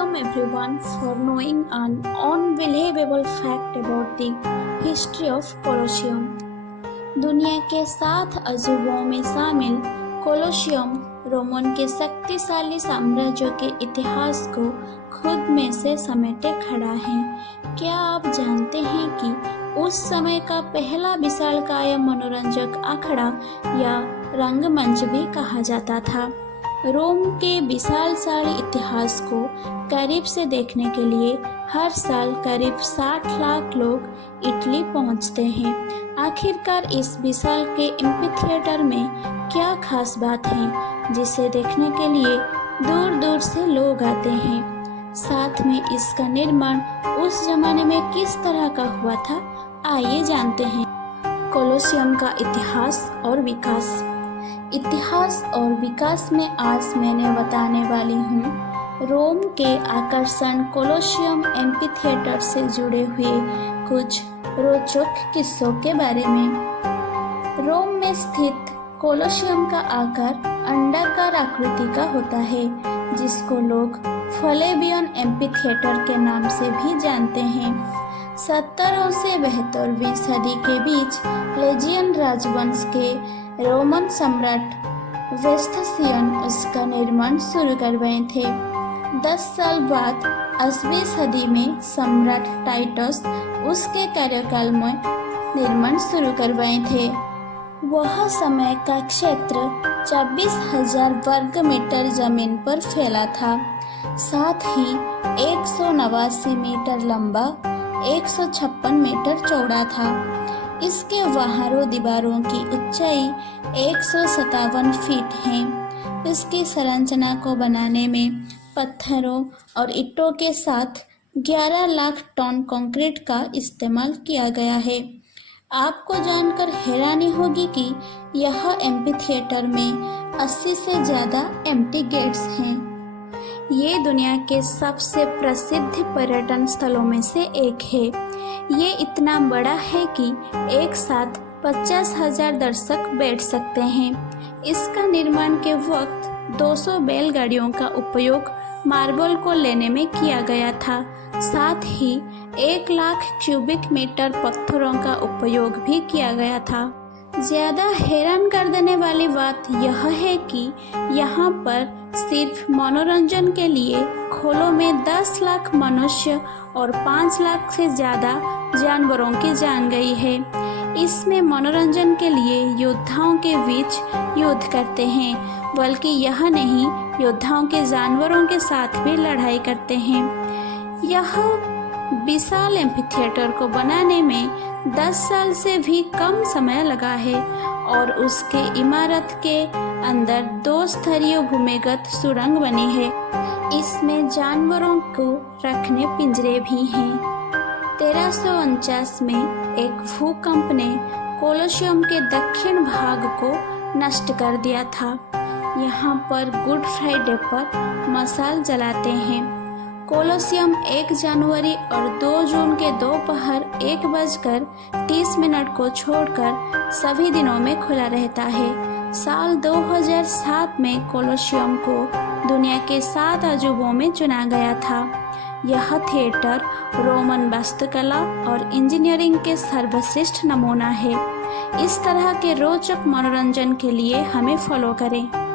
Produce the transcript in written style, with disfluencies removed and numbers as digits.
welcome everyone for knowing an unbelievable fact about the history of Colosseum. दुनिया के 7 अजूबों में शामिल कोलोशियम रोमन के शक्तिशाली साम्राज्य के इतिहास को खुद में से समेटे खड़ा है। क्या आप जानते हैं कि उस समय का पहला विशालकाय मनोरंजक अखाड़ा या रंगमंच भी कहा जाता था। रोम के विशालशाली इतिहास को करीब से देखने के लिए हर साल करीब 60 लाख लोग इटली पहुंचते हैं। आखिरकार इस विशाल के एम्फीथिएटर में क्या खास बात है जिसे देखने के लिए दूर दूर से लोग आते हैं? साथ में इसका निर्माण उस जमाने में किस तरह का हुआ था, आइए जानते हैं। कोलोसियम का इतिहास और विकास। इतिहास और विकास में आज मैंने बताने वाली हूँ रोम के आकर्षण कोलोशियम एम्फीथिएटर से जुड़े हुए कुछ रोचक किस्सों के बारे में। रोम में स्थित कोलोशियम का आकार अंडाकार आकृति का होता है, जिसको लोग फ्लेवियन एम्फीथिएटर के नाम से भी जानते हैं। 70वीं से 72वीं सदी के बीच लेजियन राजवंश के रोमन सम्राट वेस्पसियन उसका निर्माण शुरू करवाए थे। 10 साल बाद 8वीं सदी में सम्राट टाइटस उसके कार्यकाल में निर्माण शुरू करवाए थे। वह समय का क्षेत्र 24,000 वर्ग मीटर जमीन पर फैला था, साथ ही 189 मीटर लंबा 156 मीटर चौड़ा था। इसके बाहरों दीवारों की ऊंचाई 157 फीट है। इसकी संरचना को बनाने में पत्थरों और ईंटों के साथ 11 लाख टन कंक्रीट का इस्तेमाल किया गया है। आपको जानकर हैरानी होगी कि यह एम्फीथिएटर में 80 से ज़्यादा एम्प्टी गेट्स हैं। ये दुनिया के सबसे प्रसिद्ध पर्यटन स्थलों में से एक है। ये इतना बड़ा है कि एक साथ 50,000 दर्शक बैठ सकते हैं। इसका निर्माण के वक्त 200 बैलगाड़ियों का उपयोग मार्बल को लेने में किया गया था। साथ ही 1 लाख क्यूबिक मीटर पत्थरों का उपयोग भी किया गया था। ज़्यादा हैरान कर देने वाली बात यह है कि यहाँ पर सिर्फ मनोरंजन के लिए खोलों में 10 लाख मनुष्य और 5 लाख से ज़्यादा जानवरों की जान गई है। इसमें मनोरंजन के लिए योद्धाओं के बीच युद्ध करते हैं, बल्कि यह नहीं, योद्धाओं के जानवरों के साथ भी लड़ाई करते हैं। यह विशाल एम्फीथिएटर को बनाने में 10 साल से भी कम समय लगा है और उसके इमारत के अंदर 2 स्तरीय भूमिगत सुरंग बनी है। इसमें जानवरों को रखने पिंजरे भी हैं। 1349 में एक भूकंप ने कोलोशियम के दक्षिण भाग को नष्ट कर दिया था। यहाँ पर गुड फ्राइडे पर मशाल जलाते हैं। कोलोसियम 1 जनवरी और 2 जून के दोपहर 1:30 को छोड़कर सभी दिनों में खुला रहता है। साल 2007 में कोलोसियम को दुनिया के 7 अजूबों में चुना गया था। यह थिएटर रोमन वास्तुकला और इंजीनियरिंग के सर्वश्रेष्ठ नमूना है। इस तरह के रोचक मनोरंजन के लिए हमें फॉलो करें।